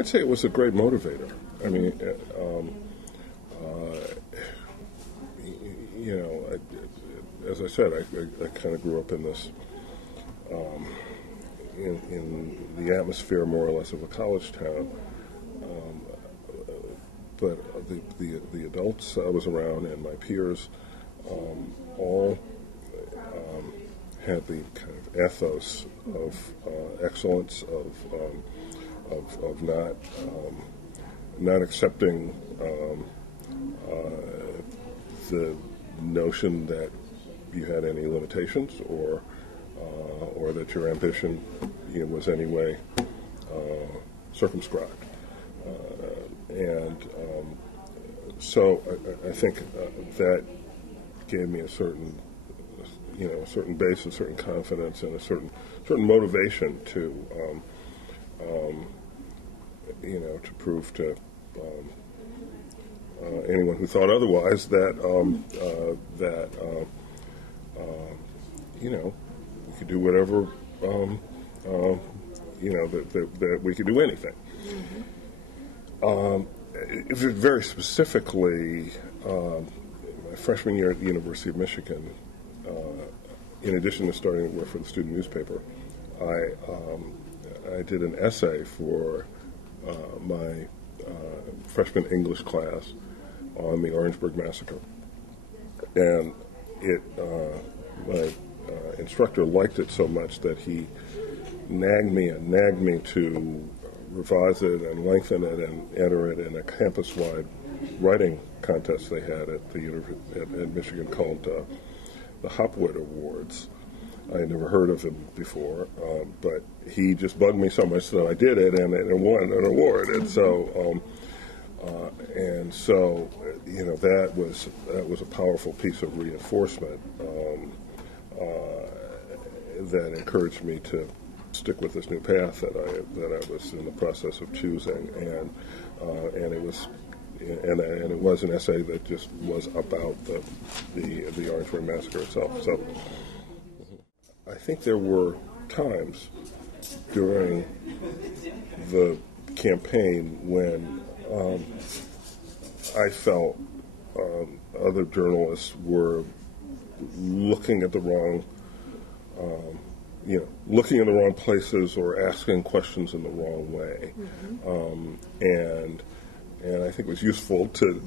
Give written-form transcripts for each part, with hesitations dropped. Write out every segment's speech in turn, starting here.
I'd say it was a great motivator. I mean, you know, as I said, I kind of grew up in this, in the atmosphere more or less of a college town. But the adults I was around and my peers all had the kind of ethos of excellence, of not accepting the notion that you had any limitations or that your ambition, you know, was any way circumscribed. So I think that gave me a certain base, a certain confidence, and a certain motivation to, to prove to anyone who thought otherwise that we could do whatever, that we could do anything. Very specifically, my freshman year at the University of Michigan, in addition to starting to work for the student newspaper, I did an essay for my freshman English class on the Orangeburg Massacre, and my instructor liked it so much that he nagged me to revise it and lengthen it and enter it in a campus-wide writing contest they had at the at Michigan called the Hopwood Awards. I had never heard of him before, but he just bugged me so much that I did it, and it won an award. And so, that was a powerful piece of reinforcement that encouraged me to stick with this new path that I was in the process of choosing, and it was an essay that just was about the Orangeburg Massacre itself. So I think there were times during the campaign when I felt other journalists were looking at the wrong. Looking in the wrong places or asking questions in the wrong way, and I think it was useful to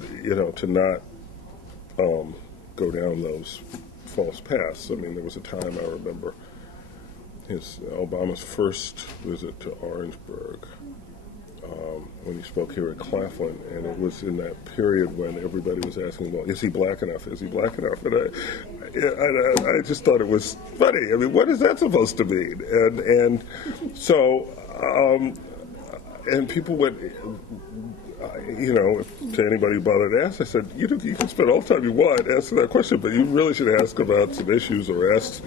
not go down those false paths. I mean, there was a time I remember Obama's first visit to Orangeburg when he spoke here at Claflin, and it was in that period when everybody was asking, well, is he black enough? Is he black enough? And I just thought it was funny. I mean, what is that supposed to mean? And so, and people went, to anybody who bothered to ask, I said, you can spend all the time you want asking that question, but you really should ask about some issues or ask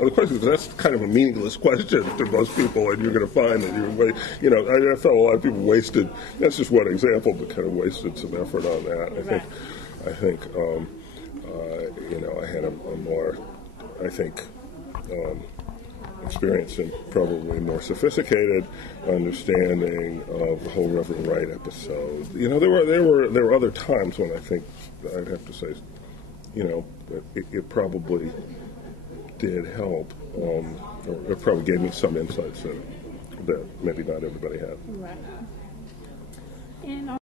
other questions, because that's kind of a meaningless question to most people, and you're going to find that I felt a lot of people wasted. That's just one example, but kind of wasted some effort on that. I think I had a more, experience and probably more sophisticated understanding of the whole Reverend Wright episode. There were other times when I think I'd have to say, it probably did help, or it probably gave me some insights that maybe not everybody had. Right. And